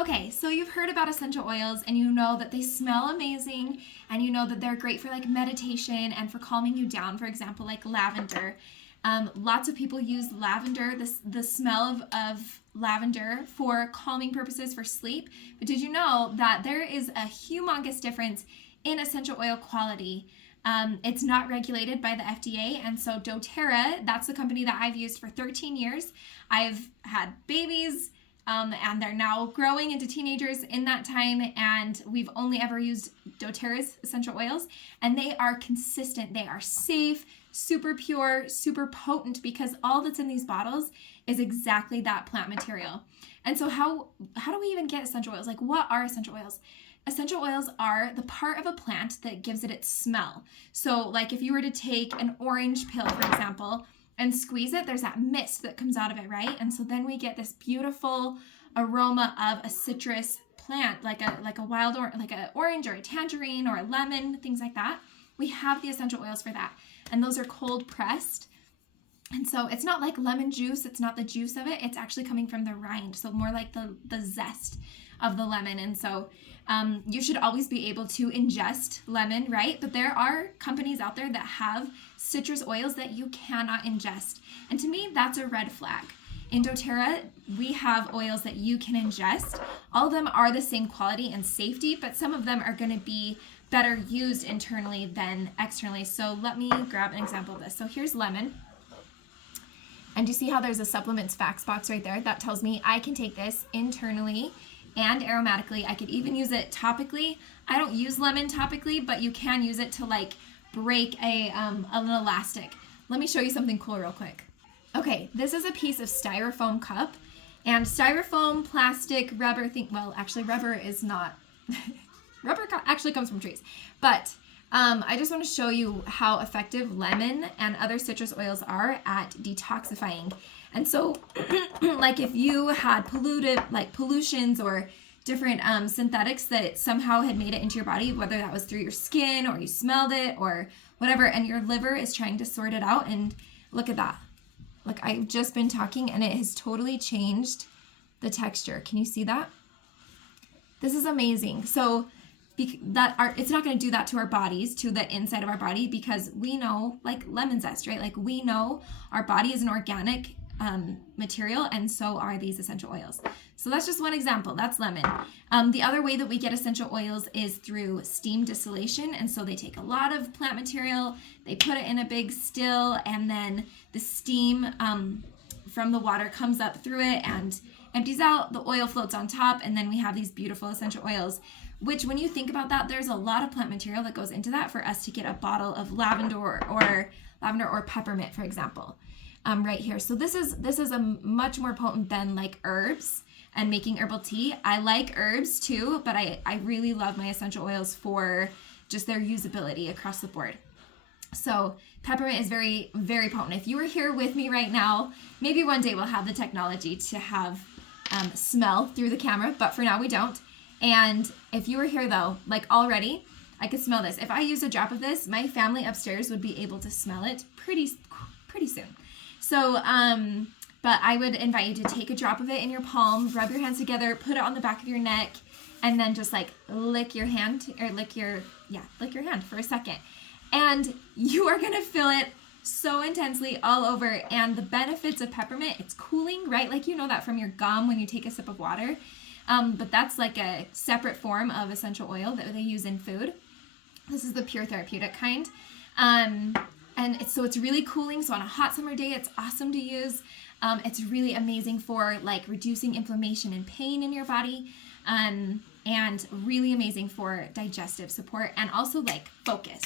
Okay, so you've heard about essential oils and you know that they smell amazing and you know that they're great for like meditation and for calming you down, for example, like lavender. Lots of people use lavender, the smell of lavender for calming purposes for sleep. But did you know that there is a humongous difference in essential oil quality? It's not regulated by the FDA, and so doTERRA, that's the company that I've used for 13 years. I've had babies, and they're now growing into teenagers in that time, and we've only ever used doTERRA's essential oils, and they are consistent, they are safe, super pure, super potent, because all that's in these bottles is exactly that plant material. And so how do we even get essential oils? Like, what are essential oils? Essential oils are the part of a plant that gives it its smell. So like if you were to take an orange pill, for example, and squeeze it, there's that mist that comes out of it, right? And so then we get this beautiful aroma of a citrus plant, like a wild like an orange or a tangerine or a lemon, things like that. We have the essential oils for that. And those are cold pressed. And so it's not like lemon juice, it's not the juice of it, it's actually coming from the rind, so more like the zest of the lemon. And so you should always be able to ingest lemon, right? But there are companies out there that have citrus oils that you cannot ingest. And to me, that's a red flag. In doTERRA, we have oils that you can ingest. All of them are the same quality and safety, but some of them are going to be better used internally than externally. So let me grab an example of this. So here's lemon. And you see how there's a supplements facts box right there? That tells me I can take this internally and aromatically. I could even use it topically. I don't use lemon topically, but you can use it to like break an elastic. Let me show you something cool real quick. Okay, this is a piece of styrofoam cup, and styrofoam, plastic, rubber thing. Well, actually, rubber is not. Rubber actually comes from trees, but I just want to show you how effective lemon and other citrus oils are at detoxifying. And so, like if you had pollutions or different synthetics that somehow had made it into your body, whether that was through your skin or you smelled it or whatever, and your liver is trying to sort it out, and look at that. Like I've just been talking and it has totally changed the texture. Can you see that? This is amazing. So it's not going to do that to our bodies, to the inside of our body, because we know, like lemon zest, right? Like we know our body is an organic material, and so are these essential oils. So that's just one example. That's lemon. The other way that we get essential oils is through steam distillation, and so they take a lot of plant material, they put it in a big still, and then the steam from the water comes up through it and empties out, the oil floats on top, and then we have these beautiful essential oils, which when you think about that, there's a lot of plant material that goes into that for us to get a bottle of lavender or peppermint, for example, right here. So this is a much more potent than like herbs and making herbal tea. I like herbs too, but I really love my essential oils for just their usability across the board. So peppermint is very, very potent. If you were here with me right now, maybe one day we'll have the technology to have smell through the camera, but for now we don't. And if you were here though, like already, I could smell this. If I use a drop of this, my family upstairs would be able to smell it pretty soon. So, but I would invite you to take a drop of it in your palm, rub your hands together, put it on the back of your neck, and then just like lick your hand, or lick your hand for a second. And you are gonna feel it so intensely all over. And the benefits of peppermint, it's cooling, right? Like you know that from your gum when you take a sip of water. But that's like a separate form of essential oil that they use in food. This is the pure therapeutic kind. And it's really cooling. So on a hot summer day, it's awesome to use. It's really amazing for like reducing inflammation and pain in your body. And really amazing for digestive support and also like focus.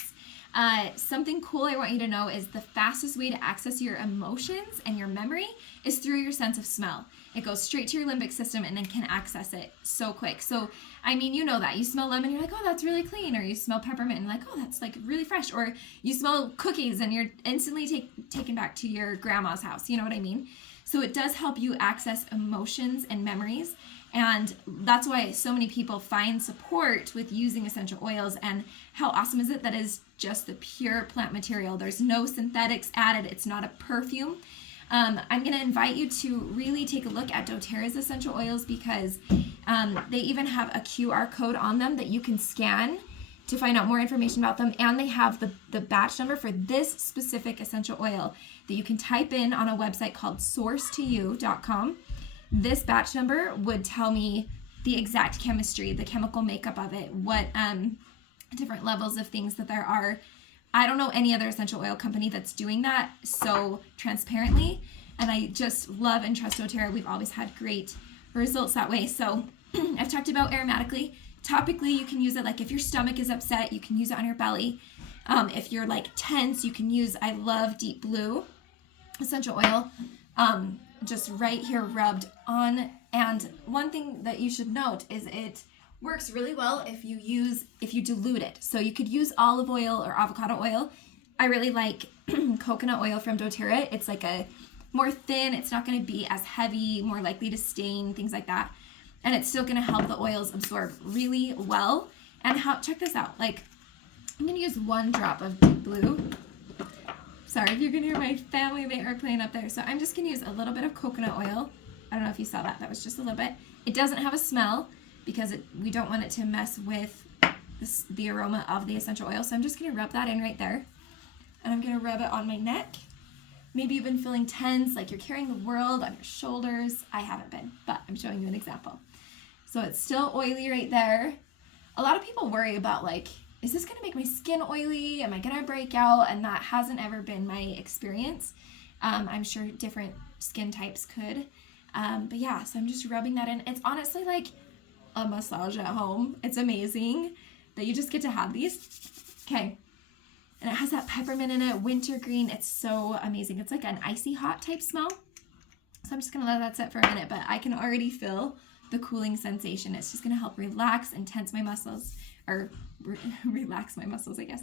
Something cool I want you to know is the fastest way to access your emotions and your memory is through your sense of smell. It goes straight to your limbic system and then can access it so quick. So, I mean, you know that. You smell lemon, you're like, oh, that's really clean. Or you smell peppermint and like, oh, that's like really fresh. Or you smell cookies and you're instantly taken back to your grandma's house. You know what I mean? So it does help you access emotions and memories. And that's why so many people find support with using essential oils. And how awesome is it that is just the pure plant material? There's no synthetics added. It's not a perfume. I'm going to invite you to really take a look at doTERRA's essential oils because They even have a QR code on them that you can scan to find out more information about them. And they have the batch number for this specific essential oil that you can type in on a website called sourcetoyou.com. This batch number would tell me the exact chemistry, the chemical makeup of it, what different levels of things that there are. I don't know any other essential oil company that's doing that so transparently. And I just love and trust doTERRA. We've always had great results that way. So I've talked about aromatically. Topically, you can use it like if your stomach is upset, you can use it on your belly. If you're like tense, you can use, I love Deep Blue essential oil, just right here rubbed on. And one thing that you should note is it works really well if you dilute it. So you could use olive oil or avocado oil. I really like coconut oil from doTERRA. It's like a more thin, it's not going to be as heavy, more likely to stain, things like that. And it's still going to help the oils absorb really well. And check this out. Like, I'm going to use 1 drop of Deep Blue. Sorry if you can hear my family, they are playing up there. So I'm just going to use a little bit of coconut oil. I don't know if you saw that. That was just a little bit. It doesn't have a smell because we don't want it to mess with the aroma of the essential oil. So I'm just going to rub that in right there. And I'm going to rub it on my neck. Maybe you've been feeling tense, like you're carrying the world on your shoulders. I haven't been, but I'm showing you an example. So it's still oily right there. A lot of people worry about like, is this going to make my skin oily? Am I going to break out? And that hasn't ever been my experience. I'm sure different skin types could. But yeah, so I'm just rubbing that in. It's honestly like a massage at home. It's amazing that you just get to have these. Okay. And it has that peppermint in it, wintergreen. It's so amazing. It's like an icy hot type smell. So I'm just going to let that sit for a minute, but I can already feel the cooling sensation. It's just going to help relax and tense my muscles, or relax my muscles, I guess.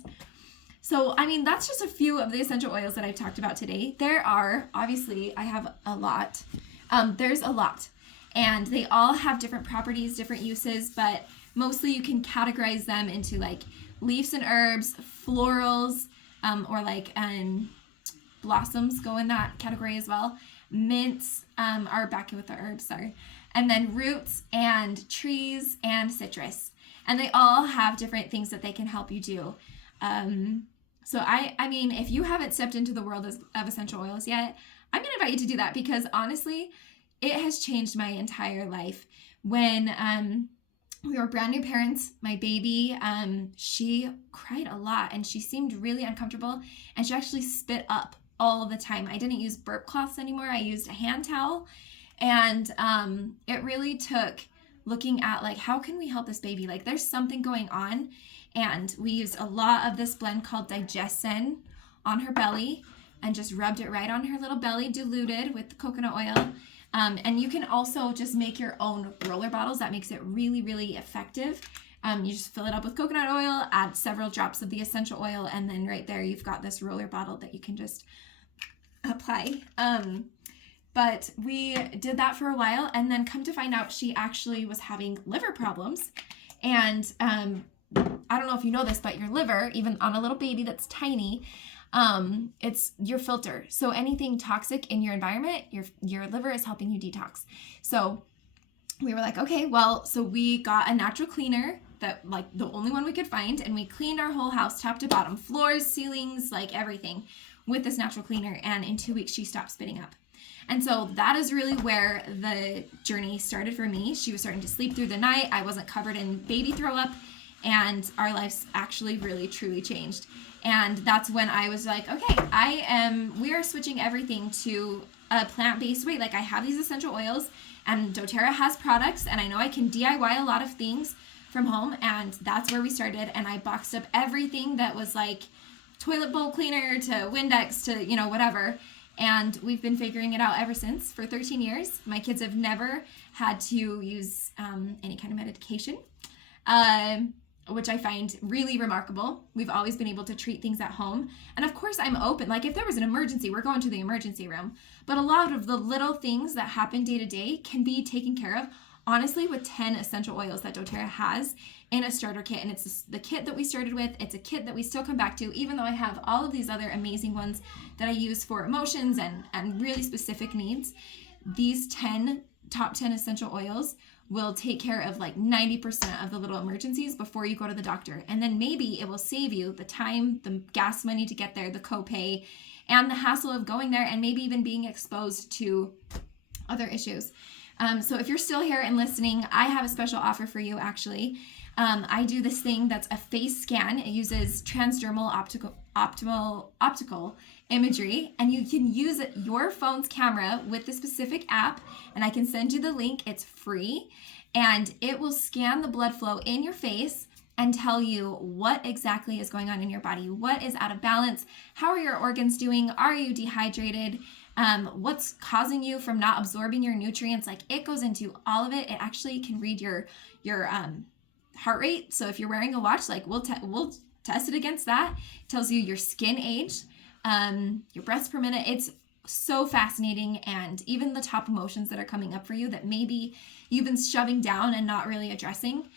So, I mean, that's just a few of the essential oils that I've talked about today. There are, obviously, I have a lot. There's a lot. And they all have different properties, different uses, but mostly you can categorize them into like leaves and herbs, florals, or like blossoms go in that category as well. Mints are back with the herbs, sorry. And then roots and trees and citrus. And they all have different things that they can help you do. So I mean, if you haven't stepped into the world of essential oils yet, I'm going to invite you to do that because honestly, it has changed my entire life. When we were brand new parents, my baby, she cried a lot and she seemed really uncomfortable and she actually spit up all the time. I didn't use burp cloths anymore. I used a hand towel. And it really took looking at like, how can we help this baby? Like there's something going on. And we used a lot of this blend called Digestzen on her belly and just rubbed it right on her little belly, diluted with the coconut oil. And you can also just make your own roller bottles. That makes it really, really effective. You just fill it up with coconut oil, add several drops of the essential oil, and then right there you've got this roller bottle that you can just apply. But we did that for a while, and then come to find out she actually was having liver problems. And I don't know if you know this, but your liver, even on a little baby that's tiny, it's your filter. So anything toxic in your environment, your liver is helping you detox. So we were like, okay, well, so we got a natural cleaner, that like the only one we could find, and we cleaned our whole house top to bottom, floors, ceilings, like everything with this natural cleaner. And in 2 weeks, she stopped spitting up. And so that is really where the journey started for me. She was starting to sleep through the night. I wasn't covered in baby throw up, and our lives actually really truly changed. And that's when I was like, okay, we are switching everything to a plant-based way. Like I have these essential oils and doTERRA has products, and I know I can DIY a lot of things from home, and that's where we started. And I boxed up everything that was like toilet bowl cleaner to Windex to, whatever. And we've been figuring it out ever since for 13 years. My kids have never had to use any kind of medication, which I find really remarkable. We've always been able to treat things at home. And of course, I'm open. Like if there was an emergency, we're going to the emergency room. But a lot of the little things that happen day to day can be taken care of, honestly, with 10 essential oils that doTERRA has in a starter kit. And it's the kit that we started with. It's a kit that we still come back to, even though I have all of these other amazing ones that I use for emotions and really specific needs. These top 10 essential oils will take care of like 90% of the little emergencies before you go to the doctor. And then maybe it will save you the time, the gas money to get there, the copay, and the hassle of going there, and maybe even being exposed to other issues. So if you're still here and listening, I have a special offer for you actually. I do this thing that's a face scan. It uses transdermal optical imagery, and you can use your phone's camera with the specific app, and I can send you the link. It's free, and it will scan the blood flow in your face and tell you what exactly is going on in your body, what is out of balance, how are your organs doing, are you dehydrated, what's causing you from not absorbing your nutrients. Like, it goes into all of it. It actually can read your heart rate. So if you're wearing a watch, like we'll test it against that. It tells you your skin age, your breaths per minute. It's so fascinating. And even the top emotions that are coming up for you that maybe you've been shoving down and not really addressing,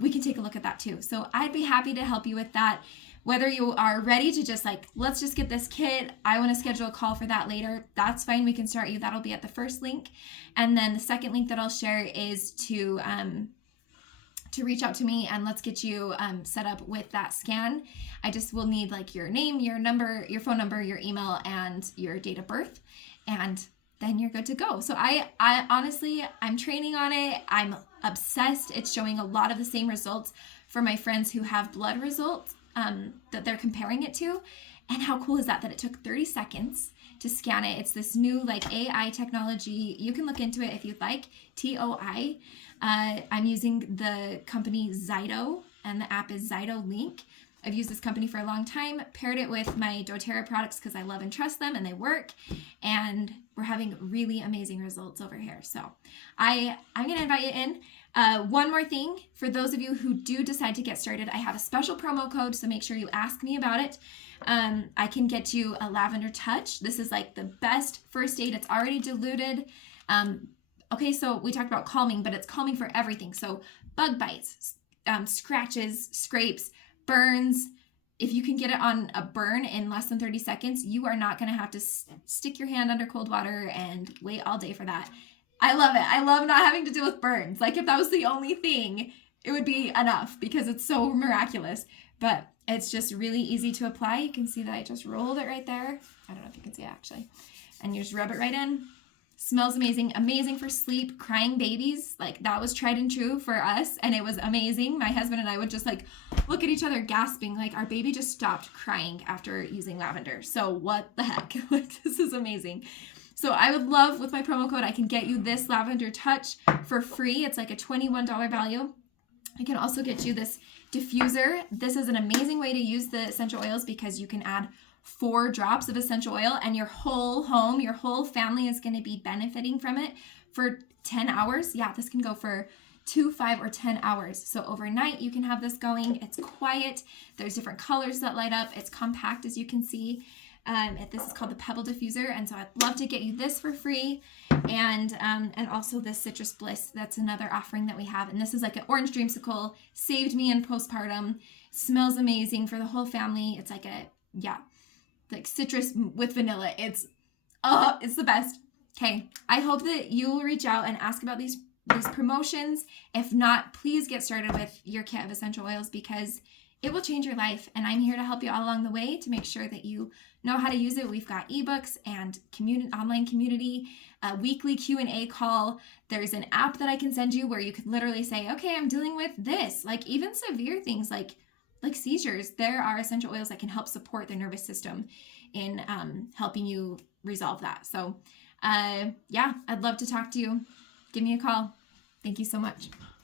we can take a look at that too. So I'd be happy to help you with that. Whether you are ready to just like, let's just get this kit, I want to schedule a call for that later, that's fine. We can start you. That'll be at the first link. And then the second link that I'll share is to reach out to me, and let's get you set up with that scan. I just will need like your name, your number, your phone number, your email, and your date of birth. And then you're good to go. So I honestly, I'm training on it. I'm obsessed. It's showing a lot of the same results for my friends who have blood results that they're comparing it to. And how cool is that it took 30 seconds to scan it. It's this new like AI technology. You can look into it if you'd like. TOI. I'm using the company Zyto, and the app is Zyto Link. I've used this company for a long time, paired it with my doTERRA products because I love and trust them and they work, and we're having really amazing results over here. So I'm going to invite you in. One more thing, for those of you who do decide to get started, I have a special promo code, so make sure you ask me about it. I can get you a Lavender Touch. This is like the best first aid. It's already diluted. Okay, so we talked about calming, but it's calming for everything. So bug bites, scratches, scrapes, burns. If you can get it on a burn in less than 30 seconds, you are not going to have to stick your hand under cold water and wait all day for that. I love it. I love not having to deal with burns. Like, if that was the only thing, it would be enough because it's so miraculous. But it's just really easy to apply. You can see that I just rolled it right there. I don't know if you can see it actually. And you just rub it right in. Smells amazing. Amazing for sleep. Crying babies, like that was tried and true for us, and it was amazing. My husband and I would just like look at each other gasping, like our baby just stopped crying after using lavender. So what the heck? Like, this is amazing. So I would love, with my promo code, I can get you this Lavender Touch for free. It's like a $21 value. I can also get you this diffuser. This is an amazing way to use the essential oils because you can add 4 drops of essential oil and your whole home, your whole family is going to be benefiting from it for 10 hours. Yeah, this can go for 2, 5, or 10 hours. So overnight you can have this going. It's quiet. There's different colors that light up. It's compact, as you can see. This is called the Pebble Diffuser, and so I'd love to get you this for free, and also this Citrus Bliss. That's another offering that we have, and this is like an orange dreamsicle. Saved me in postpartum. Smells amazing for the whole family. It's like like citrus with vanilla. It's the best. Okay, I hope that you will reach out and ask about these promotions. If not, please get started with your kit of essential oils because it will change your life, and I'm here to help you all along the way to make sure that you know how to use it. We've got ebooks and online community, a weekly Q&A call. There's an app that I can send you where you can literally say, okay, I'm dealing with this. Like, even severe things like seizures, there are essential oils that can help support the nervous system in helping you resolve that. So yeah, I'd love to talk to you. Give me a call. Thank you so much.